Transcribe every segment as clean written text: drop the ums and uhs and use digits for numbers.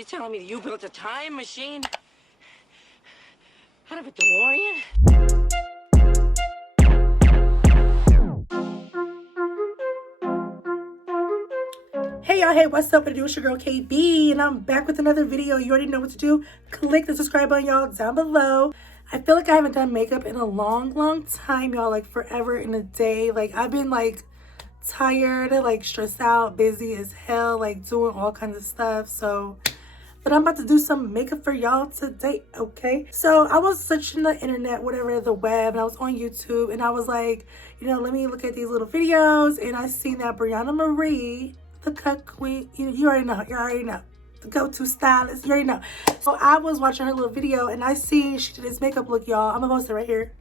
you telling me that you built a time machine out of a DeLorean? Hey y'all, hey, what's up? It's your girl KB, and I'm back with another video. You already know what to do. Click the subscribe button, y'all, down below. I feel like I haven't done makeup in a long time, y'all, like forever in a day. Like, I've been like tired, like stressed out, busy as hell, like doing all kinds of stuff. So, but I'm about to do some makeup for y'all today, okay? So I was searching the internet, whatever, the web, and I was on YouTube, and I was like, you know, let me look at these little videos, and I seen that Briana Marie, the Cut Queen, you already know, the go-to stylist, you already know. So I was watching her little video, and I seen she did this makeup look, y'all. I'm gonna post it right here.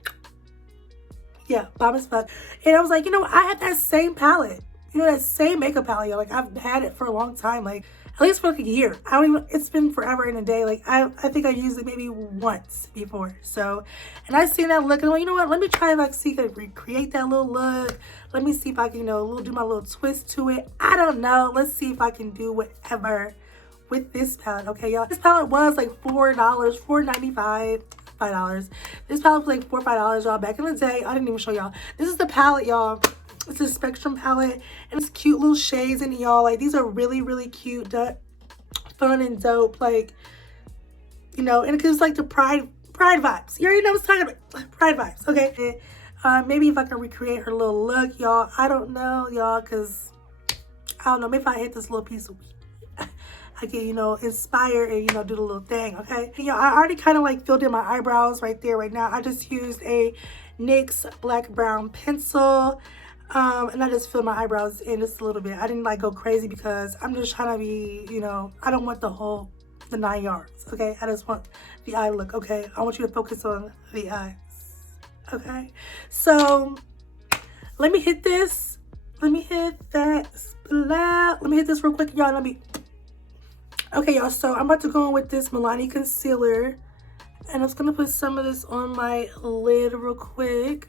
Yeah, bomb as fuck. And I was like, you know, I had that same palette, you know, that same makeup palette, y'all. Like, I've had it for a long time, like at least for like a year. I don't even, it's been forever in a day. Like, I think I used it maybe once before. So, and I seen that look, and I'm like, you know what, let me try like see if I can recreate that little look. Let me see if I can, you know, do my little twist to it. I don't know. Let's see if I can do whatever with this palette. Okay, y'all. This palette was like $4, $4.95, $5. This palette was like $4 or $5, y'all, back in the day. I didn't even show y'all. This is the palette, y'all. It's a Spectrum palette, and it's cute little shades in it, y'all. Like, these are really cute, fun and dope. Like, you know, and it gives like the pride vibes. You already know what I'm talking about. Pride vibes, okay? Maybe if I can recreate her little look, y'all. I don't know, y'all, because I don't know. Maybe if I hit this little piece of weed, I can, you know, inspire and, you know, do the little thing, okay? You know, I already kind of like filled in my eyebrows right there, right now. I just used a NYX black brown pencil, and I just filled my eyebrows in just a little bit. I didn't like go crazy because I'm just trying to be, you know, I don't want the 9 yards, okay? I just want the eye look, okay? I want you to focus on the eyes, okay? So let me hit this. Let me hit that splat. Let me hit this real quick, y'all. Okay, y'all, so I'm about to go in with this Milani Concealer, and I'm just gonna put some of this on my lid real quick.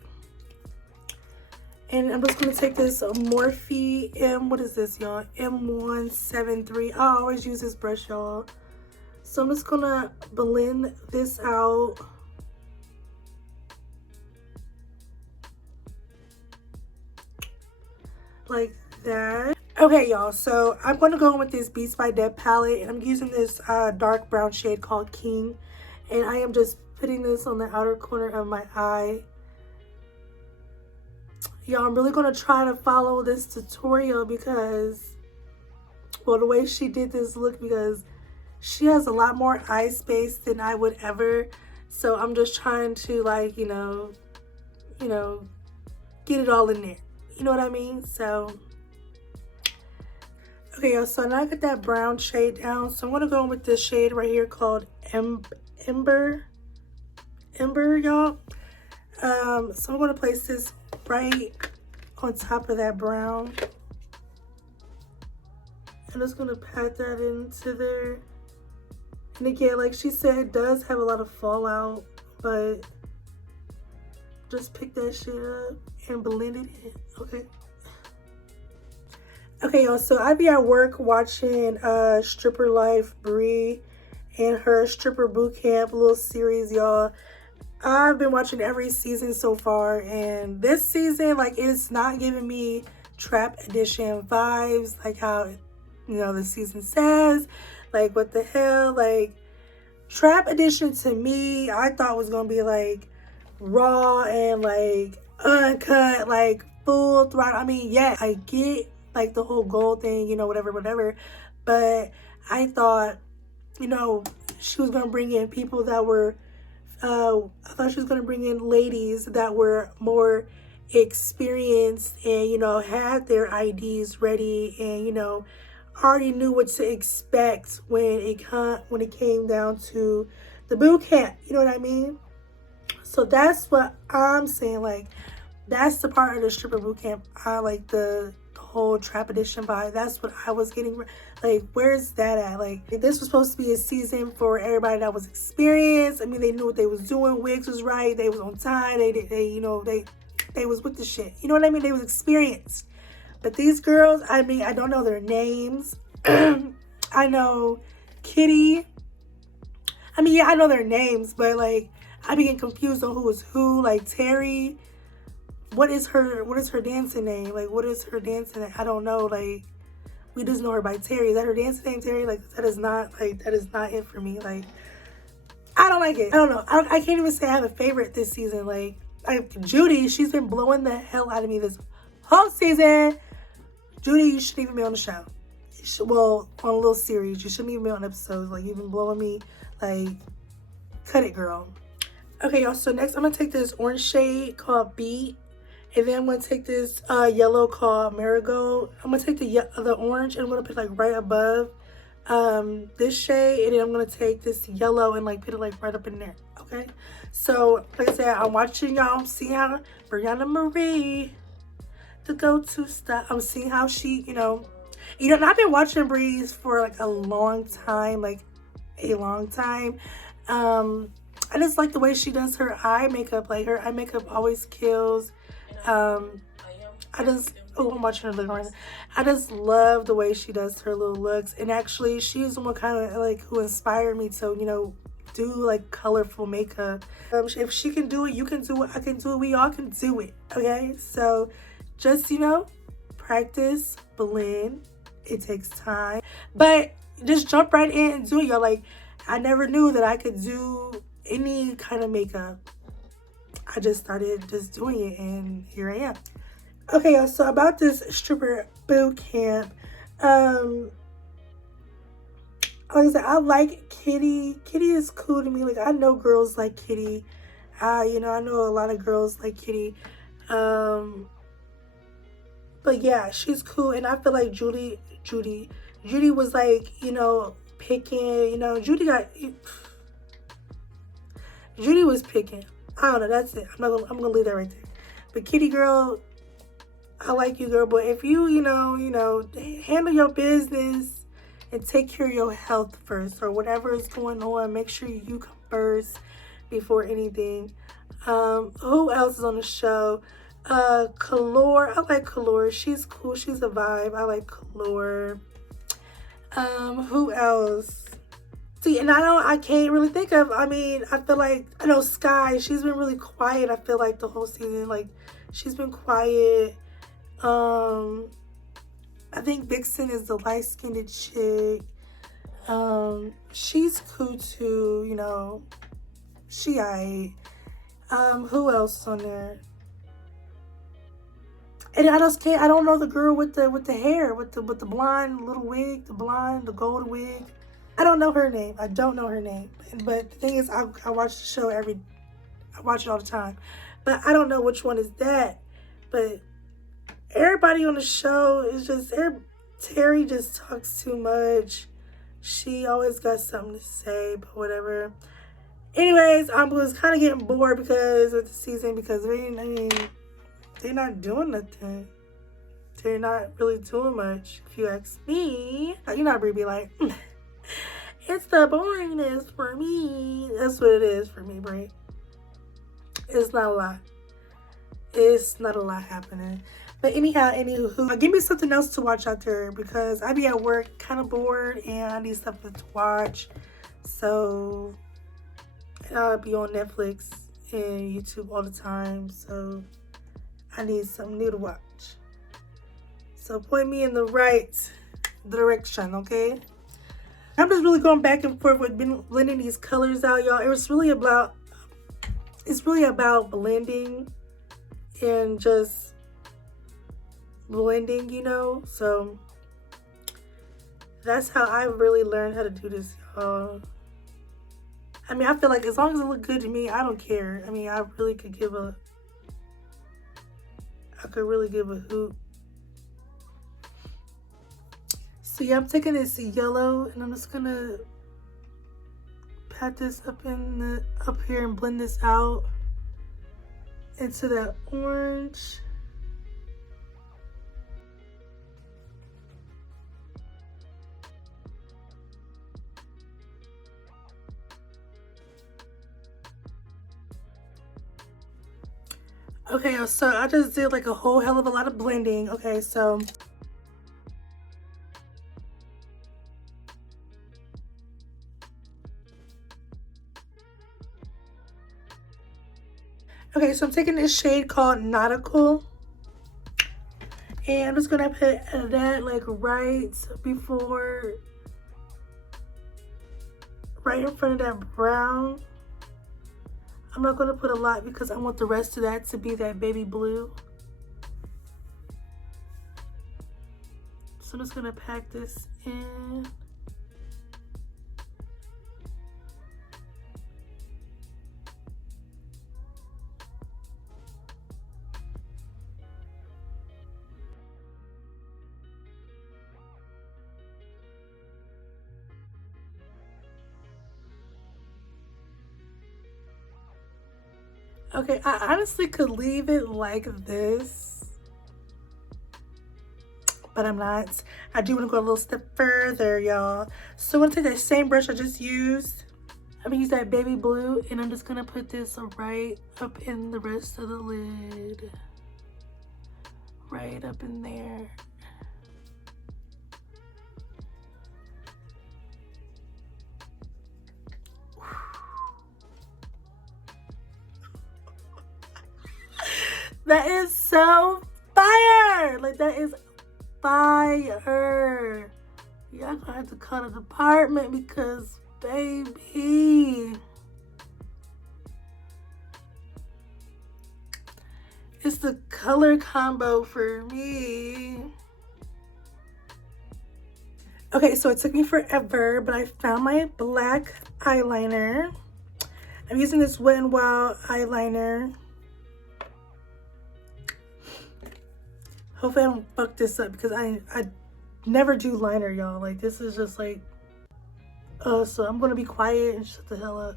And I'm just gonna take this Morphe what is this, y'all? M173. I always use this brush, y'all. So I'm just gonna blend this out. Like that. Okay, y'all, so I'm going to go in with this Beats by Deb palette, and I'm using this dark brown shade called King, and I am just putting this on the outer corner of my eye. Y'all, I'm really going to try to follow this tutorial because, well, the way she did this look, because she has a lot more eye space than I would ever, so I'm just trying to, like, you know, get it all in there. You know what I mean? So, okay, y'all, so now I got that brown shade down. So I'm going to go in with this shade right here called Ember, y'all. So I'm going to place this right on top of that brown. I'm just going to pat that into there. And again, like she said, it does have a lot of fallout, but just pick that shit up and blend it in, okay? Okay, y'all, so I be at work watching Stripper Life Brie and her Stripper Bootcamp little series, y'all. I've been watching every season so far, and this season, like, it's not giving me Trap Edition vibes, like how, you know, the season says. Like, what the hell? Like, Trap Edition to me, I thought was gonna be like raw and like uncut, like full throttle. I mean, yeah, I get like the whole gold thing, you know, whatever, but I thought, you know, she was gonna bring in people that were I thought she was gonna bring in ladies that were more experienced and, you know, had their IDs ready and, you know, already knew what to expect when it came down to the boot camp. You know what I mean? So that's what I'm saying. Like, that's the part of the stripper boot camp. I like the whole Trap Edition vibe. That's what I was getting. Like, where's that at? Like, this was supposed to be a season for everybody that was experienced. I mean, they knew what they was doing. Wigs was right. They was on time. They was with the shit. You know what I mean? They was experienced. But these girls, I mean, I don't know their names. I know Kitty. I mean, yeah, I know their names, but like I be getting confused on who is who. Like Terry, what is her dancing name? Like what is her dancing name? I don't know. Like we just know her by Terry. Is that her dancing name, Terry? Like that is not it for me. Like I don't like it. I don't know. I can't even say I have a favorite this season. Like Judy, she's been blowing the hell out of me this whole season. Judy, you shouldn't even be on the show. Well, on a little series. You shouldn't even be on episodes. Like, you've been blowing me. Like, cut it, girl. Okay, y'all. So, next, I'm going to take this orange shade called Beat. And then I'm going to take this yellow called Marigold. I'm going to take the orange and I'm going to put, like, right above this shade. And then I'm going to take this yellow and, like, put it, like, right up in there. Okay? So, like I said, I'm watching y'all. See how Briana Marie, the go-to stuff. I'm seeing how she, you know, and I've been watching Breeze for like a long time, I just like the way she does her eye makeup. Like her eye makeup always kills. I'm watching her look right now. I just love the way she does her little looks. And actually, she's the one kind of like who inspired me to, you know, do like colorful makeup. If she can do it, you can do it. I can do it. We all can do it. Okay, so just, you know, practice, blend. It takes time, but just jump right in and do it, y'all. Like I never knew that I could do any kind of makeup. I just started just doing it, and here I am. Okay, y'all. So about this stripper boot camp, like I said, I like Kitty. Kitty is cool to me. Like I know girls like Kitty. You know, I know a lot of girls like Kitty. But yeah, she's cool, and I feel like Judy was like, you know, picking, you know, Judy was picking. I don't know, that's it. I'm gonna leave that right there. But Kitty girl, I like you, girl, but if you know, handle your business and take care of your health first, or whatever is going on, make sure you come first before anything. Who else is on the show? Color. I like Color. She's cool. She's a vibe. I like Color. Who else? See, and I can't really think of, I mean, I feel like, I know Sky, she's been really quiet. I feel like the whole season, like, she's been quiet. I think Vixen is the light-skinned chick. She's cool too, you know. She aight. Who else on there? And I don't know the girl with the hair, with the blonde little wig, the gold wig. I don't know her name. I don't know her name. But the thing is, I watch the show I watch it all the time. But I don't know which one is that. But everybody on the show is just, Terry just talks too much. She always got something to say, but whatever. Anyways, I was kind of getting bored because of the season, because they're not doing nothing. They're not really doing much, if you ask me. You know, Brie be like, it's the boringness for me. That's what it is for me, Brie. It's not a lot. It's not a lot happening. But anyhow, anywho, give me something else to watch out there, because I be at work kind of bored and I need something to watch. So I'll be on Netflix and YouTube all the time. So I need something new to watch. So point me in the right direction, okay? I'm just really going back and forth with blending these colors out, y'all. It's really about blending and just blending, you know. So that's how I really learned how to do this, y'all. I mean, I feel like as long as it look good to me, I don't care. I mean, I really could give a hoot. So yeah, I'm taking this yellow and I'm just gonna pat this up here and blend this out into that orange. Okay, so I just did like a whole hell of a lot of blending. Okay, so Okay, so I'm taking this shade called Nautical. And I'm just going to put that like right in front of that brown. I'm not going to put a lot because I want the rest of that to be that baby blue. So I'm just going to pack this in. Okay, I honestly could leave it like this, but I'm not. I do want to go a little step further, y'all. So I'm going to take that same brush I just used. I'm going to use that baby blue, and I'm just going to put this right up in the rest of the lid. Right up in there. That is so fire! Like, that is fire. Y'all gonna have to cut a department because, baby, it's the color combo for me. Okay, so it took me forever, but I found my black eyeliner. I'm using this Wet n Wild eyeliner. Hopefully I don't fuck this up because I never do liner, y'all. Like, this is just like, so I'm gonna be quiet and shut the hell up.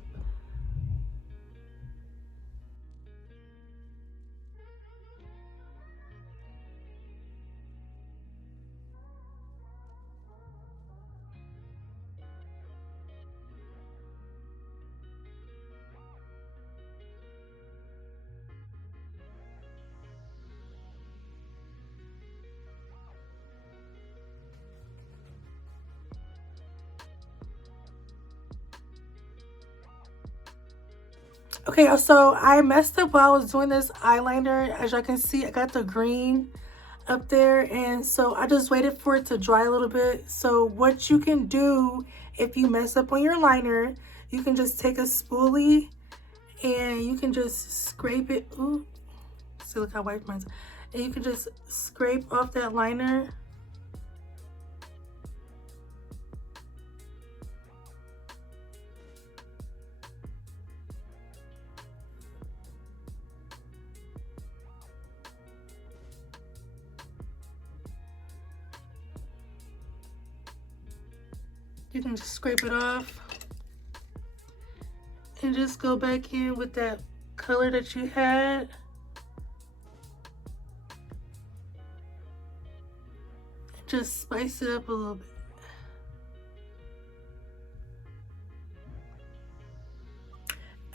Okay, so I messed up while I was doing this eyeliner. As y'all can see, I got the green up there, and so I just waited for it to dry a little bit. So what you can do if you mess up on your liner, you can just take a spoolie and you can just scrape it. Ooh, see, look how I wiped mine. And you can just scrape off that liner. You can just scrape it off and just go back in with that color that you had. Just spice it up a little bit.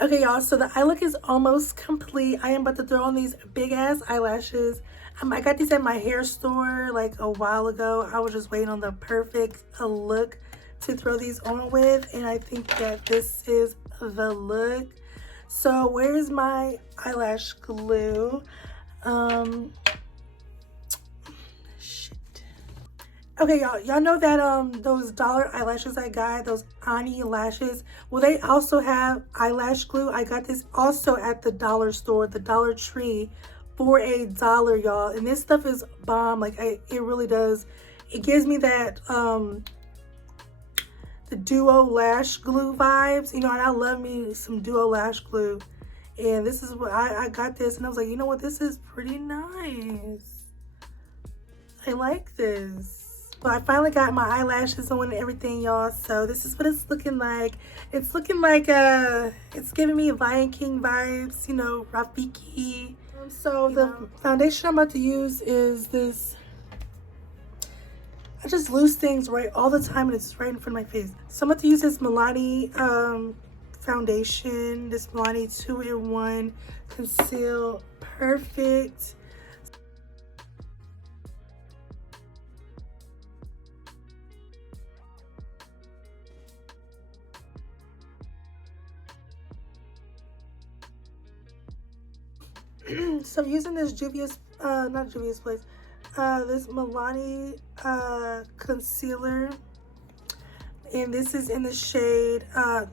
Okay, y'all, so the eye look is almost complete. I am about to throw on these big ass eyelashes. I got these at my hair store like a while ago. I was just waiting on the perfect look to throw these on with, and I think that this is the look. So where's my eyelash glue? Shit. Okay, y'all know that those dollar eyelashes I got, those Ani lashes, well, they also have eyelash glue. I got this also at the dollar store, the Dollar Tree, for $1, y'all, and this stuff is bomb. Like, it really does. It gives me that the duo lash glue vibes, you know, and I love me some duo lash glue. And this is what I got this, and I was like, you know what, this is pretty nice. I like this. But I finally got my eyelashes on and everything, y'all. So this is what it's looking like. It's looking like it's giving me Lion King vibes, you know, Rafiki. So the foundation I'm about to use is this. I just lose things right all the time, and it's right in front of my face. So I'm about to use this Milani Foundation, this Milani 2-in-1 Conceal Perfect. So I'm using this Juvias, not Juvias Place, this Milani Concealer. And this is in the shade,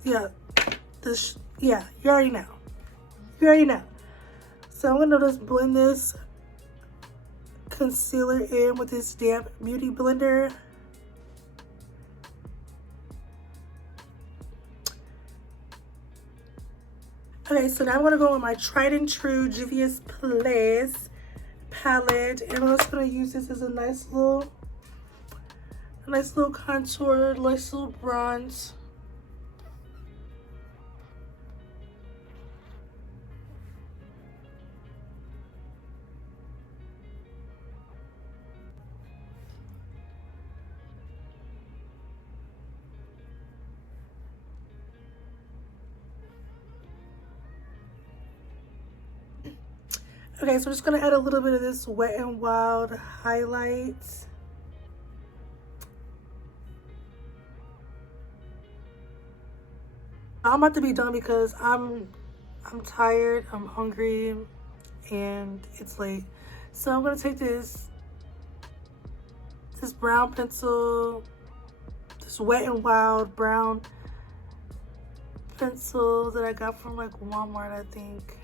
yeah, you already know. You already know. So I'm gonna just blend this concealer in with this damp beauty blender. Okay, so now I'm gonna go with my tried and true Juvias Place palette, and I'm just gonna use this as a nice little contour, nice little bronze. Okay, so I'm just gonna add a little bit of this Wet n Wild Highlight. I'm about to be done because I'm tired, I'm hungry, and it's late. So I'm gonna take this brown pencil, this Wet n Wild brown pencil that I got from like Walmart, I think.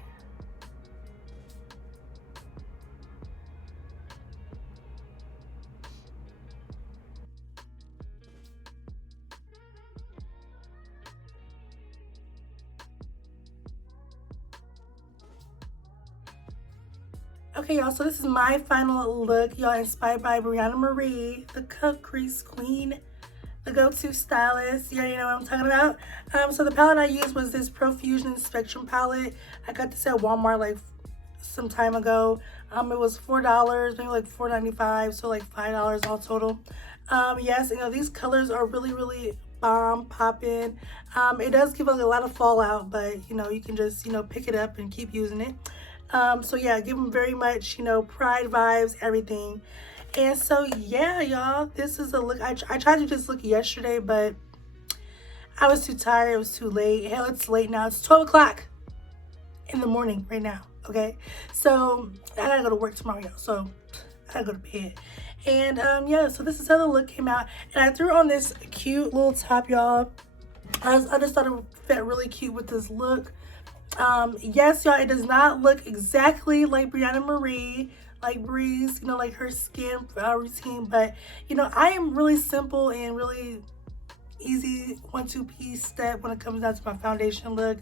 Okay, y'all, so this is my final look, y'all, inspired by Briana Marie, the Cut Crease Queen, the go-to stylist. You already know what I'm talking about. So the palette I used was this Profusion Spectrum palette. I got this at Walmart like some time ago. It was $4, maybe like $4.95, so like $5 all total. Yes, you know, these colors are really bomb, popping. It does give like a lot of fallout, but you know, you can just, you know, pick it up and keep using it. So yeah, give them very much, you know, pride vibes, everything. And so yeah, y'all, this is a look. I tried to just look yesterday, but I was too tired. It was too late. Hell, it's late now. It's 12 o'clock in the morning right now. Okay, so I gotta go to work tomorrow, y'all. So I gotta go to bed. And yeah, so this is how the look came out. And I threw on this cute little top, y'all. I just thought it fit really cute with this look. Yes, y'all, it does not look exactly like Briana Marie, like Breeze, you know, like her skin routine, but you know, I am really simple and really easy 1-2 piece step when it comes down to my foundation look.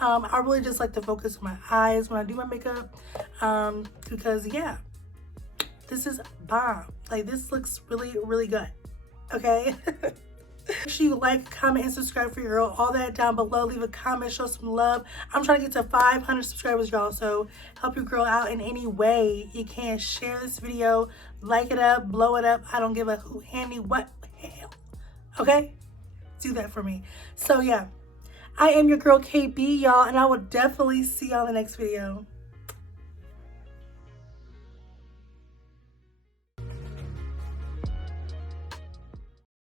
I really just like to focus on my eyes when I do my makeup, because yeah, this is bomb. Like, this looks really good. Okay. Make sure you like, comment, and subscribe for your girl. All that down below. Leave a comment, show some love. I'm trying to get to 500 subscribers, y'all. So help your girl out in any way you can. Share this video, like it up, blow it up. I don't give a who, handy, what the hell. Okay? Do that for me. So yeah, I am your girl KB, y'all, and I will definitely see y'all in the next video.